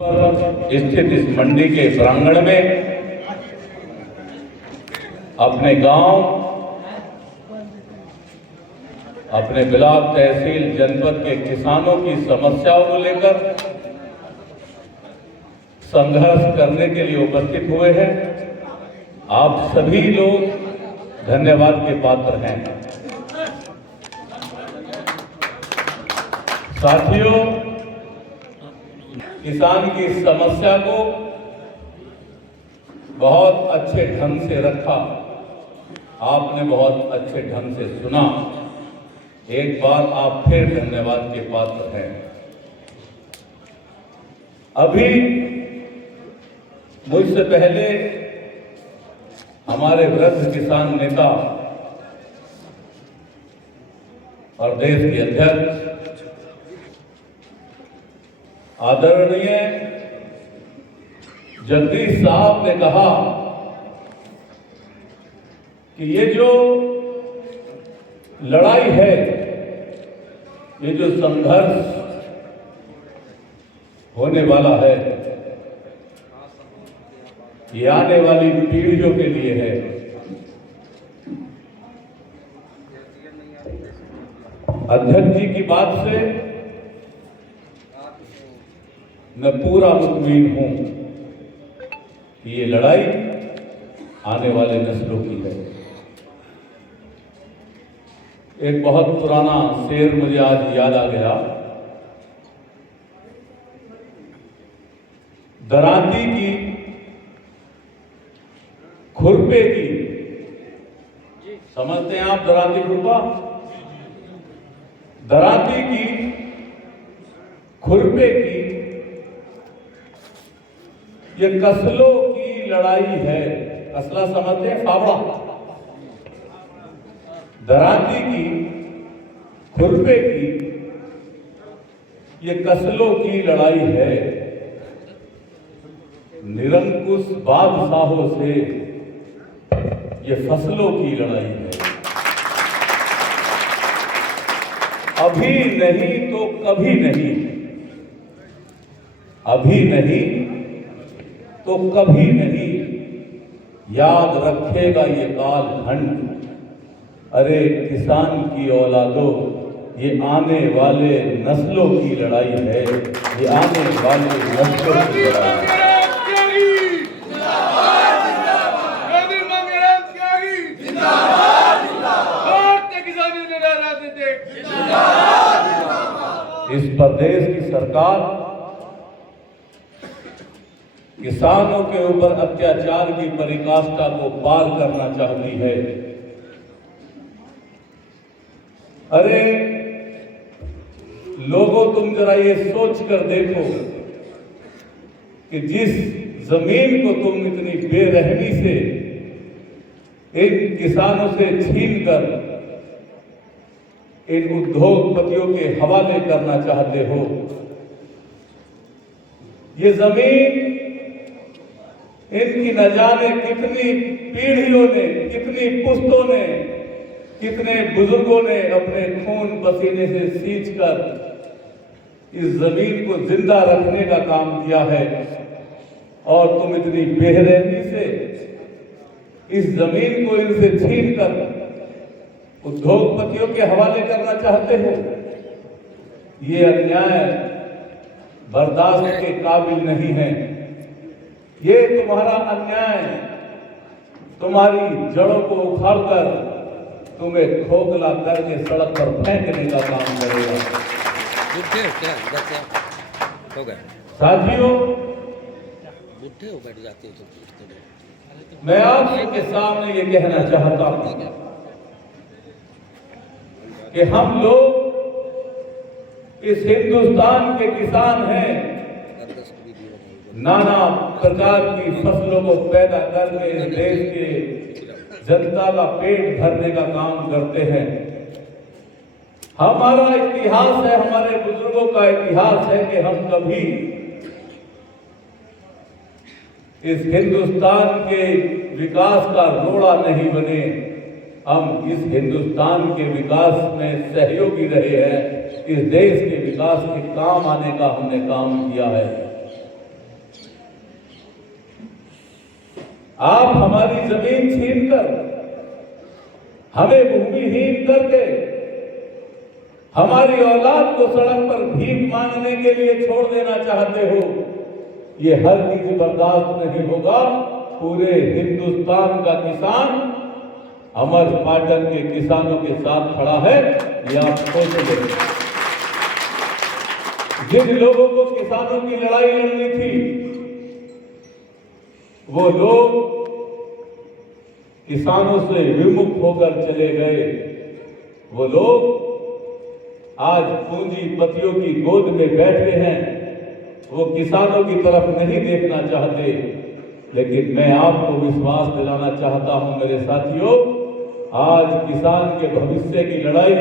स्थित इस मंडी के प्रांगण में अपने गांव, अपने ब्लॉक तहसील जनपद के किसानों की समस्याओं को लेकर संघर्ष करने के लिए उपस्थित हुए हैं। आप सभी लोग धन्यवाद के पात्र हैं। साथियों, किसान की समस्या को बहुत अच्छे ढंग से रखा, आपने बहुत अच्छे ढंग से सुना। एक बार आप फिर धन्यवाद के पात्र हैं। अभी मुझसे पहले हमारे वृद्ध किसान नेता और देश के अध्यक्ष आदरणीय जगदीश साहब ने कहा कि ये जो लड़ाई है, ये जो संघर्ष होने वाला है, ये आने वाली पीढ़ियों के लिए है। अध्यक्ष जी की बात से मैं पूरा मुतमईन हूं कि ये लड़ाई आने वाले नस्लों की है। एक बहुत पुराना शेर मुझे आज याद आ गया। दरांती की खुरपे की, समझते हैं आप दरांती खुरपा? दरांती की खुरपे की ये कसलों की लड़ाई है। कसला समझते हैं? फावड़ा। दरांती की खुरपे की ये कसलों की लड़ाई है। निरंकुश बादशाहों से ये फसलों की लड़ाई है। अभी नहीं तो कभी नहीं, अभी नहीं तो कभी नहीं, याद रखेगा ये कालखंड। अरे किसान की औलादों, ये आने वाले नस्लों की लड़ाई है, ये आने वाले नस्लों की लड़ाई है। इस प्रदेश की सरकार किसानों के ऊपर अत्याचार की पराकाष्ठा को पार करना चाहती है। अरे लोगों, तुम जरा ये सोच कर देखो कि जिस जमीन को तुम इतनी बेरहमी से इन किसानों से छीनकर इन उद्योगपतियों के हवाले करना चाहते हो, ये जमीन इनकी न जाने कितनी पीढ़ियों ने, कितनी पुश्तों ने, कितने बुजुर्गों ने अपने खून पसीने से सींचकर इस जमीन को जिंदा रखने का काम किया है। और तुम इतनी बेरहमी से इस जमीन को इनसे छीनकर उद्योगपतियों के हवाले करना चाहते हो। ये अन्याय बर्दाश्त के काबिल नहीं है। ये तुम्हारा अन्याय तुम्हारी जड़ों को उखाड़कर तुम्हें खोखला करके सड़क पर फेंकने का काम करेगा। साथियों, मैं आप सबके सामने ये कहना चाहता हूं कि हम लोग इस हिंदुस्तान के किसान हैं। नाना प्रकार की फसलों को पैदा करके इस देश के जनता का पेट भरने का काम करते हैं। हमारा इतिहास है, हमारे बुजुर्गों का इतिहास है कि हम कभी इस हिंदुस्तान के विकास का रोड़ा नहीं बने। हम इस हिंदुस्तान के विकास में सहयोगी रहे हैं। इस देश के विकास के काम आने का हमने काम किया है। आप हमारी जमीन छीनकर, हमें भूमिहीन करके, हमारी औलाद को सड़क पर भीख मांगने के लिए छोड़ देना चाहते हो। ये हर किसी बर्दाश्त नहीं होगा। पूरे हिंदुस्तान का किसान अमर पाटन के किसानों के साथ खड़ा है, ये आप सोच लें। जिन लोगों को किसानों की लड़ाई लड़नी थी, वो लोग किसानों से विमुख होकर चले गए। वो लोग आज पूंजीपतियों की गोद में बैठे हैं। वो किसानों की तरफ नहीं देखना चाहते। लेकिन मैं आपको विश्वास दिलाना चाहता हूं मेरे साथियों, आज किसान के भविष्य की लड़ाई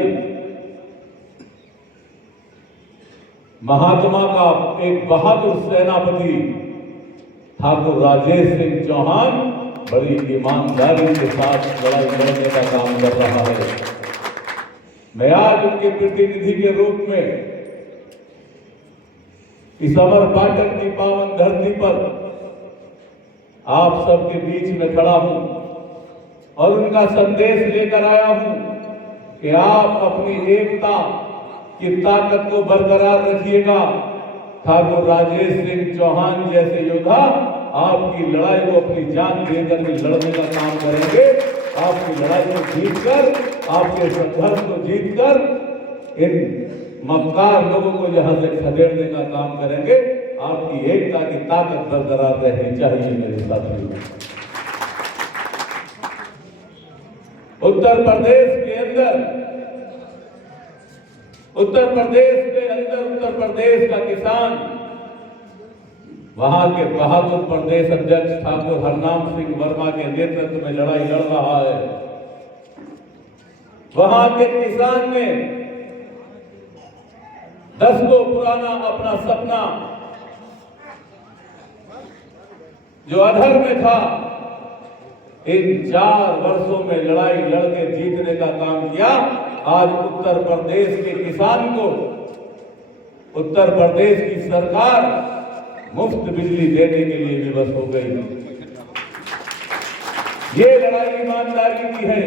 महात्मा का एक बहादुर सेनापति ठाकुर राजेश सिंह चौहान बड़ी ईमानदारी के साथ लड़ाई लड़ने का काम कर रहा है। मैं आज उनके प्रतिनिधि के रूप में इस अमर पाटन की पावन धरती पर आप सबके बीच में खड़ा हूं और उनका संदेश लेकर आया हूं कि आप अपनी एकता की ताकत को बरकरार रखिएगा। ठाकुर राजेश सिंह चौहान जैसे योद्धा आपकी लड़ाई को अपनी जान देकर भी लड़ने का काम करेंगे। आपकी लड़ाई को जीतकर, आपके संघर्ष को जीतकर इन मक्कार लोगों को यहां से खदेड़ने का काम करेंगे। आपकी एकता की ताकत बरकरार रहनी चाहिए मेरे साथियों। उत्तर प्रदेश के अंदर उत्तर प्रदेश का किसान वहां के बहादुर प्रदेश अध्यक्ष ठाकुर हरनाम सिंह वर्मा के नेतृत्व में लड़ाई लड़ रहा है। वहां के किसान ने दशकों पुराना अपना सपना जो अधर में था, इन 4 वर्षों में लड़ाई लड़के जीतने का काम किया। आज उत्तर प्रदेश के किसान को उत्तर प्रदेश की सरकार मुफ्त बिजली देने के लिए विवश हो गई। ये लड़ाई ईमानदारी की है।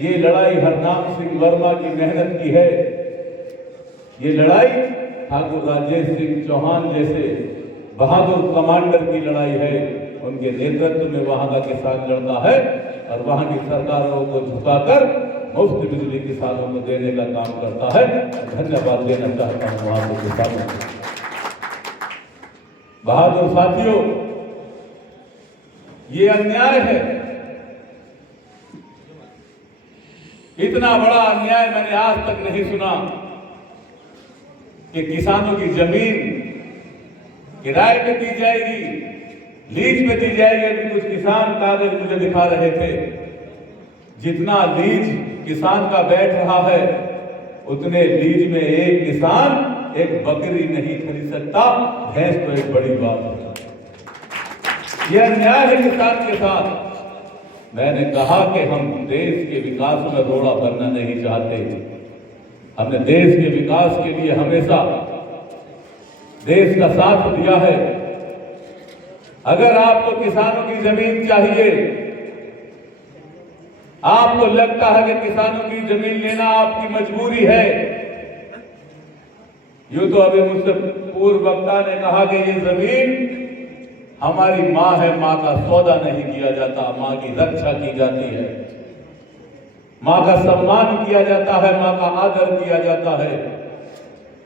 ये लड़ाई हरनाम सिंह वर्मा की मेहनत की है। ये लड़ाई ठाकुर राजेश सिंह चौहान जैसे बहादुर कमांडर की लड़ाई है। उनके नेतृत्व में वहां का किसान लड़ता है और वहां की सरकारों को झुकाकर मुफ्त बिजली किसानों को देने का काम करता है। धन्यवाद देना चाहता हूं वहां के किसानों को। बहादुर साथियों, ये अन्याय है। इतना बड़ा अन्याय मैंने आज तक नहीं सुना कि किसानों की जमीन किराए पे दी जाएगी, लीज पे दी जाएगी। अभी कुछ किसान कागज मुझे दिखा रहे थे, जितना लीज किसान का बैठ रहा है उतने लीज में एक किसान एक बकरी नहीं खरीद सकता। भैंस तो एक बड़ी बात है। यह अन्याय है किसान के साथ। मैंने कहा कि हम देश के विकास में रोड़ा बनना नहीं चाहते। हमने देश के विकास के लिए हमेशा देश का साथ दिया है। अगर आपको किसानों की जमीन चाहिए, आपको लगता है कि किसानों की जमीन लेना आपकी मजबूरी है, यूं तो अभी मुझसे पूर्व वक्ता ने कहा कि ये जमीन हमारी मां है, मां का सौदा नहीं किया जाता, मां की रक्षा की जाती है, मां का सम्मान किया जाता है, मां का आदर किया जाता है।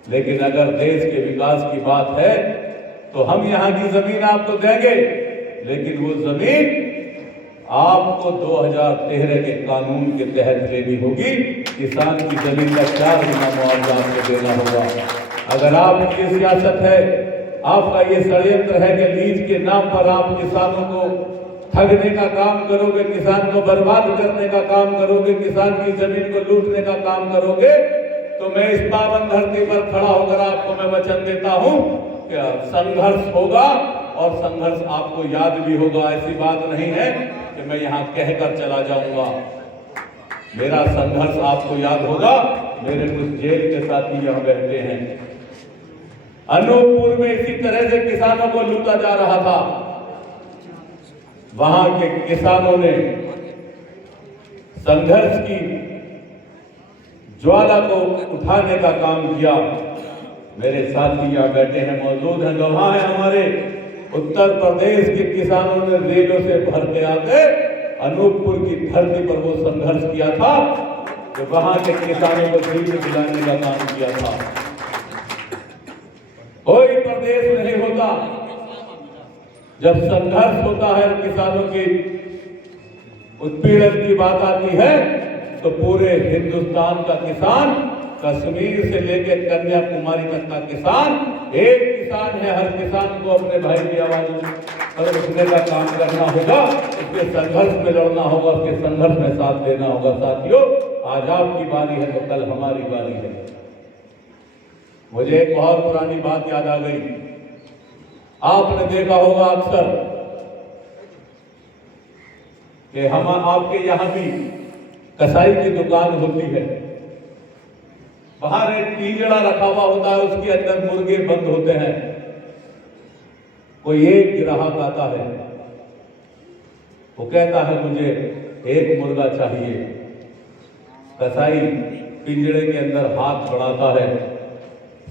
लेकिन अगर देश के विकास की बात है तो हम यहां की जमीन आपको देंगे, लेकिन वो जमीन आपको 2013 के कानून के तहत लेनी होगी। किसान की जमीन का 4 गुना मुआवजा आपको देना होगा। अगर आपकी ये सियासत है, आपका ये षड्यंत्र है कि लीज के नाम पर आप किसानों को ठगने का काम करोगे, किसान को बर्बाद करने का काम करोगे, किसान की जमीन को लूटने का काम करोगे, तो मैं इस पावन धरती पर खड़ा होकर आपको मैं वचन देता हूं कि संघर्ष होगा और संघर्ष आपको याद भी होगा। ऐसी बात नहीं है कि मैं यहां कहकर चला जाऊंगा। मेरा संघर्ष आपको याद होगा। मेरे कुछ जेल के साथी यहां बैठते हैं। अनूपपुर में इसी तरह से किसानों को लूटा जा रहा था। वहां के किसानों ने संघर्ष की ज्वाला को उठाने का काम किया। मेरे साथी यहाँ बैठे हैं, मौजूद हैं, गवाह हैं। हमारे उत्तर प्रदेश के किसानों ने रेलों से भर के आके अनूपपुर की धरती पर वो संघर्ष किया था, कि वहां के किसानों को दिल्ली दिलाने का काम किया था। कोई प्रदेश नहीं होता जब संघर्ष होता है, किसानों की उत्पीड़न की बात आती है, तो पूरे हिंदुस्तान का किसान, कश्मीर से लेकर कन्याकुमारी तक का किसान एक किसान है। हर किसान को अपने भाई की आवाज पर उठने का काम करना होगा, उसके संघर्ष में लड़ना होगा, उसके संघर्ष में साथ देना होगा। साथियों, आज आपकी बारी है तो कल हमारी बारी है। मुझे एक बहुत पुरानी बात याद आ गई। आपने देखा होगा अक्सर कि हम आपके यहां भी कसाई की दुकान होती है, बाहर एक पिंजड़ा रखा हुआ होता है, उसके अंदर मुर्गे बंद होते हैं। कोई एक ग्राहक आता है, वो कहता है मुझे एक मुर्गा चाहिए। कसाई पिंजड़े के अंदर हाथ बढ़ाता है,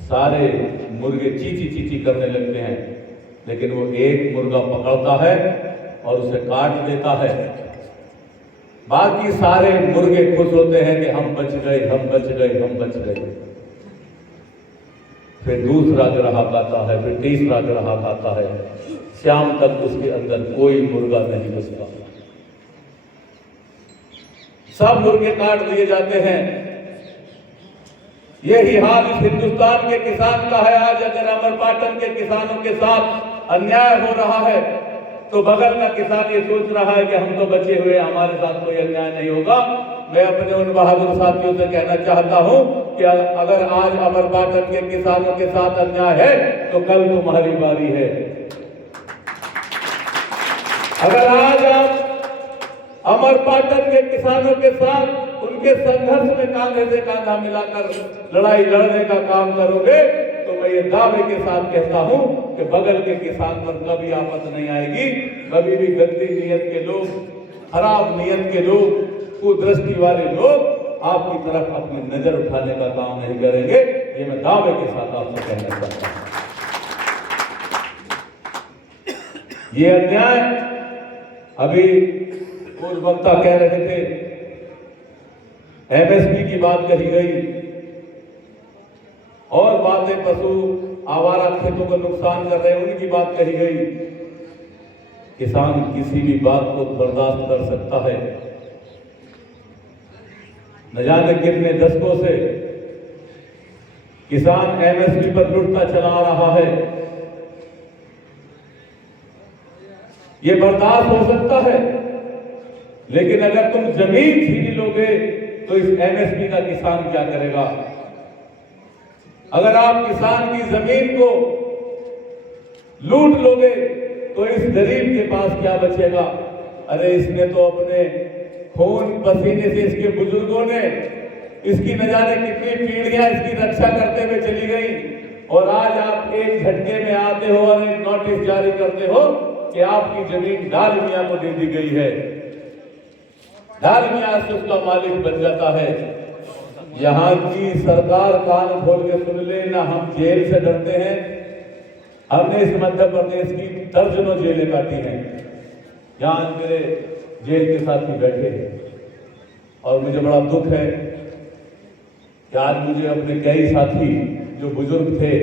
सारे मुर्गे चींची चींची करने लगते हैं, लेकिन वो एक मुर्गा पकड़ता है और उसे काट देता है। बाकी सारे मुर्गे खुश होते हैं कि हम बच गए, हम बच गए, हम बच गए। फिर दूसरा ग्राहक आता है, फिर तीसरा ग्राहक आता है, शाम तक उसके अंदर कोई मुर्गा नहीं बचता। सब मुर्गे काट दिए जाते हैं। यही हाल इस हिंदुस्तान के किसान का है। आज अगर अमरपाटन के किसानों के साथ अन्याय हो रहा है, तो बगल का किसान ये सोच रहा है कि हम तो बचे हुए, हमारे साथ कोई अन्याय नहीं होगा। मैं अपने उन बहादुर साथियों से कहना चाहता हूं कि अगर आज अमरपाटन के किसानों के साथ अन्याय है, तो कल तुम्हारी बारी है। अगर आज आप अमरपाटन के किसानों के साथ उनके संघर्ष में कांधे से कांधा मिलाकर लड़ाई लड़ने का काम करोगे, तो मैं ये दावे के साथ कहता हूं कि बगल के किसान पर कभी आफत नहीं आएगी। कभी भी गंदी नीयत के लोग, खराब नीयत के लोग, कुदृष्टि वाले लोग आपकी तरफ अपनी नजर उठाने का काम नहीं करेंगे। ये मैं दावे के साथ आपसे कहना चाहता हूं। ये अन्याय, अभी पूर्व वक्ता कह रहे थे, एमएसपी की बात कही गई और बातें पशु आवारा खेतों को नुकसान कर रहे हैं उनकी बात कही गई। किसान किसी भी बात को बर्दाश्त कर सकता है। न जाने कितने दशकों से किसान एमएसपी पर लुटता चला आ रहा है। ये बर्दाश्त हो सकता है, लेकिन अगर तुम जमीन छीन लोगे तो इस एमएसपी का किसान क्या करेगा? अगर आप किसान की जमीन को लूट लोगे तो इस गरीब के पास क्या बचेगा? अरे इसने तो अपने खून पसीने से, इसके बुजुर्गों ने इसकी न जाने कितनी पीढ़ियां इसकी रक्षा करते हुए चली गई, और आज आप एक झटके में आते हो और एक नोटिस जारी करते हो कि आपकी जमीन डाल मियां को दे दी गई है। डाल मियां से उसका मालिक बन जाता है। यहाँ की सरकार कान खोल के सुन ले, ना हम जेल से डरते हैं। हमने इस मध्य प्रदेश की दर्जनों जेलें काटी हैं। यहाँ मेरे जेल के साथी बैठे हैं और मुझे बड़ा दुख है कि आज मुझे अपने कई साथी जो बुजुर्ग थे,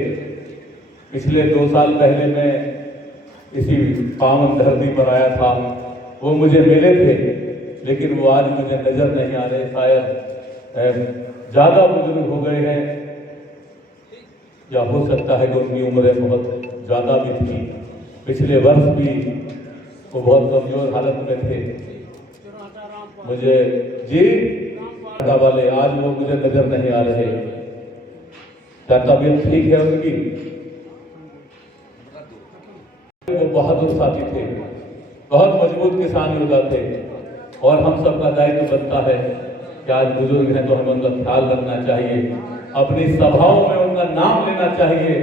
पिछले 2 साल पहले मैं इसी पावन धरती पर आया था, वो मुझे मिले थे, लेकिन वो आज मुझे नजर नहीं आ रहे। शायद ज्यादा बुजुर्ग हो गए हैं, या हो सकता है कि उनकी उम्रें बहुत ज्यादा भी थी। पिछले वर्ष भी वो बहुत कमजोर हालत में थे। मुझे जी वाले आज वो मुझे नजर नहीं आ रहे। क्या तबीयत ठीक है उनकी? वो बहादुर साथी थे, बहुत मजबूत किसान योद्धा थे, और हम सबका दायित्व बनता है कि आज बुजुर्ग हैं तो हमें उनका ख्याल रखना चाहिए, अपनी सभाओं में उनका नाम लेना चाहिए,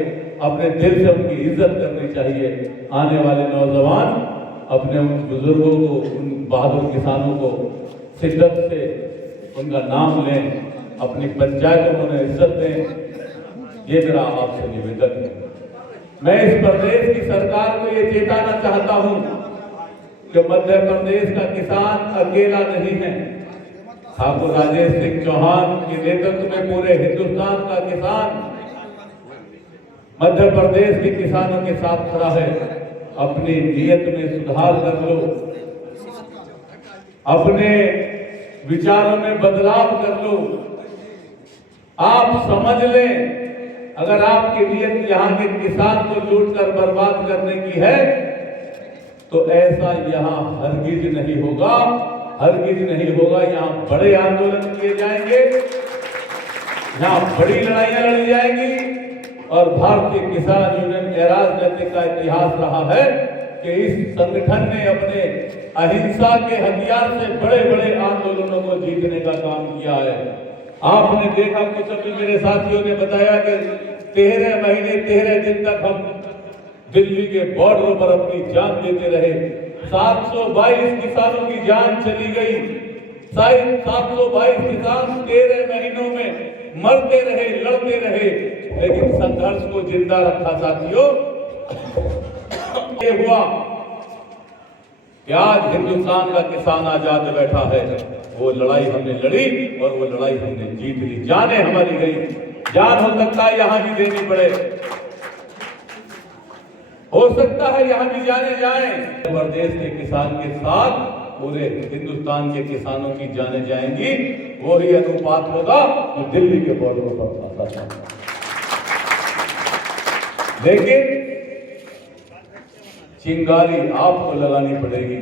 अपने दिल से उनकी इज्जत करनी चाहिए। आने वाले नौजवान अपने उन बुजुर्गों को, उन बहादुर किसानों को शिद्दत से उनका नाम लें, अपनी पंचायतों में उन्हें इज्जत दें। ये मेरा आपसे निवेदन है। मैं इस प्रदेश की सरकार को ये चेताना चाहता हूं कि मध्य प्रदेश का किसान अकेला नहीं है। ठाकुर राजेश सिंह चौहान के नेतृत्व में पूरे हिंदुस्तान का किसान मध्य प्रदेश के किसानों के साथ खड़ा है। अपनी नीयत में सुधार कर लो, अपने विचारों में बदलाव कर लो। आप समझ लें, अगर आपकी नीयत यहाँ के किसान को लूटकर बर्बाद करने की है तो ऐसा यहाँ हरगिज नहीं होगा, हरगिज नहीं होगा। यहाँ बड़े आंदोलन किए जाएंगे, यहाँ बड़ी लड़ाइयां लड़ी जाएंगी। और भारतीय किसान यूनियन के राजनीतिक का इतिहास रहा है कि इस संगठन ने अपने अहिंसा के हथियार से बड़े बड़े आंदोलनों को जीतने का काम किया है। आपने देखा, कुछ अभी मेरे साथियों ने बताया कि 13 महीने 13 दिन तक हम दिल्ली के बॉर्डरों पर अपनी जान देते रहे। 722 किसानों की जान चली गई। 722 किसान 13 महीनों में मरते रहे, लड़ते रहे, लेकिन संघर्ष को जिंदा रखा। साथियों, ये हुआ कि आज हिंदुस्तान का किसान आजाद बैठा है। वो लड़ाई हमने लड़ी और वो लड़ाई हमने जीत ली। जाने हमारी गई, जान हो सकता है यहां भी देनी पड़े, हो सकता है यहां भी जाने जाएं। प्रदेश के किसान के साथ पूरे हिंदुस्तान के किसानों की जाने जाएंगी। वही अनुपात होगा जो दिल्ली के बॉर्डरों पर आता था। लेकिन चिंगारी आपको लगानी पड़ेगी,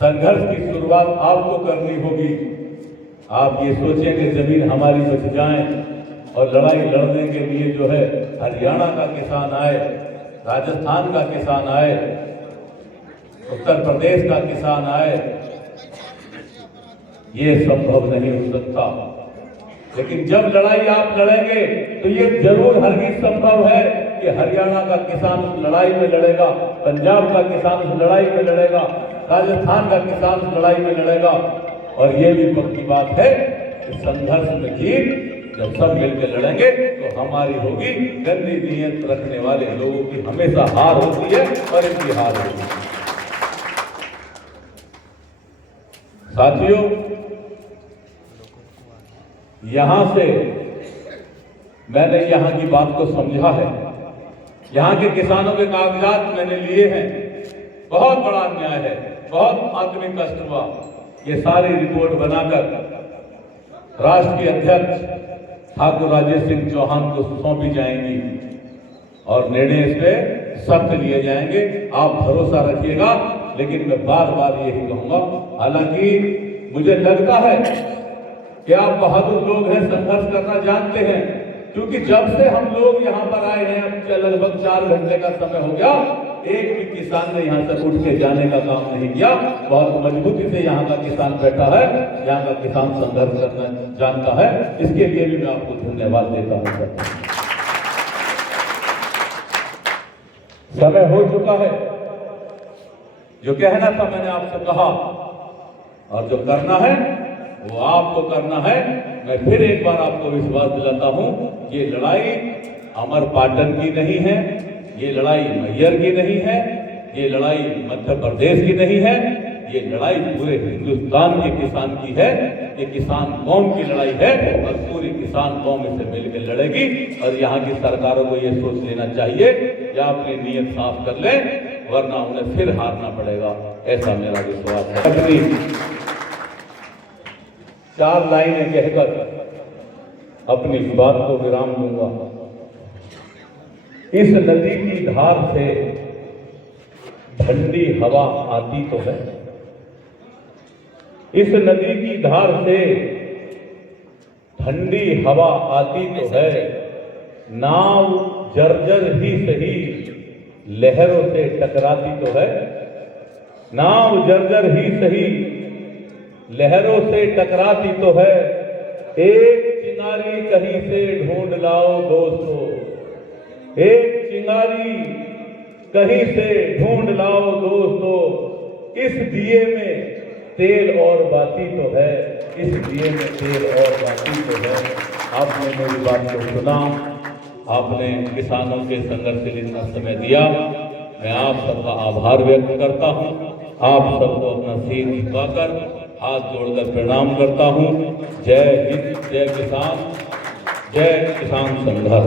संघर्ष की शुरुआत आपको करनी होगी। आप ये सोचें कि जमीन हमारी बच जाए और लड़ाई लड़ने के लिए जो है हरियाणा का किसान आए, राजस्थान का किसान आए, उत्तर प्रदेश का किसान आए, ये संभव नहीं हो सकता। लेकिन जब लड़ाई आप लड़ेंगे तो ये जरूर हरगिज संभव है कि हरियाणा का किसान उस लड़ाई में लड़ेगा, पंजाब का किसान उस लड़ाई में लड़ेगा, राजस्थान का किसान उस लड़ाई में लड़ेगा। और ये भी पक्की बात है कि संघर्ष में जीत जब सब मिलकर लड़ेंगे तो हमारी होगी। गंदी नीयत रखने वाले लोगों की हमेशा हार होती है और इनकी हार होती है। साथियों, यहां से मैंने यहां की बात को समझा है। यहां के किसानों के कागजात मैंने लिए हैं। बहुत बड़ा अन्याय है, बहुत आत्मिक कष्ट हुआ। ये सारी रिपोर्ट बनाकर राष्ट्रीय अध्यक्ष ठाकुर राजेश सिंह चौहान को सौंपी जाएंगी और निर्णय इस पे सख्त लिए जाएंगे। आप भरोसा रखिएगा। लेकिन मैं बार बार यही कहूंगा, हालांकि मुझे लगता है कि आप बहादुर लोग हैं, संघर्ष करना जानते हैं, क्योंकि जब से हम लोग यहाँ पर आए हैं, अब लगभग 4 घंटे का समय हो गया, एक भी किसान ने यहाँ से उठ के जाने का काम नहीं किया। बहुत मजबूती से यहाँ का किसान बैठा है, यहाँ का किसान संघर्ष करना जानता है। इसके लिए भी मैं आपको धन्यवाद देता हूँ। समय हो चुका है, जो कहना था मैंने आपसे कहा, और जो करना है वो आपको करना है। मैं फिर एक बार आपको विश्वास दिलाता हूं, ये लड़ाई अमर पाटन की नहीं है, ये लड़ाई मैयर की नहीं है, ये लड़ाई मध्य प्रदेश की नहीं है, ये लड़ाई पूरे हिंदुस्तान के किसान की है। ये किसान कौम की लड़ाई है और पूरी किसान कौम इसे मिलकर लड़ेगी। और यहाँ की सरकारों को ये सोच लेना चाहिए या अपनी नीयत साफ कर ले, वरना उन्हें फिर हारना पड़ेगा। ऐसा मेरा विश्वास है। 4 लाइनें कहकर अपनी बात को विराम दूंगा। इस नदी की धार से ठंडी हवा आती तो है, इस नदी की धार से ठंडी हवा आती तो है, नाव जर्जर ही सही लहरों से टकराती तो है, नाव जर्जर ही सही लहरों से टकराती तो है, एक चिंगारी कहीं से ढूंढ लाओ दोस्तों, एक चिंगारी कहीं से ढूंढ लाओ दोस्तों, इस दिए में तेल और बाती तो है, इस दिए में तेल और बाती तो है। आपने मेरी बात को सुना, आपने किसानों के संघर्ष के लिए इतना समय दिया। मैं आप सबका आभार व्यक्त करता हूं। आप सबको अपना सिर झुकाकर हाथ जोड़कर प्रणाम करता हूं। जय हिंद, जय किसान संघर्ष।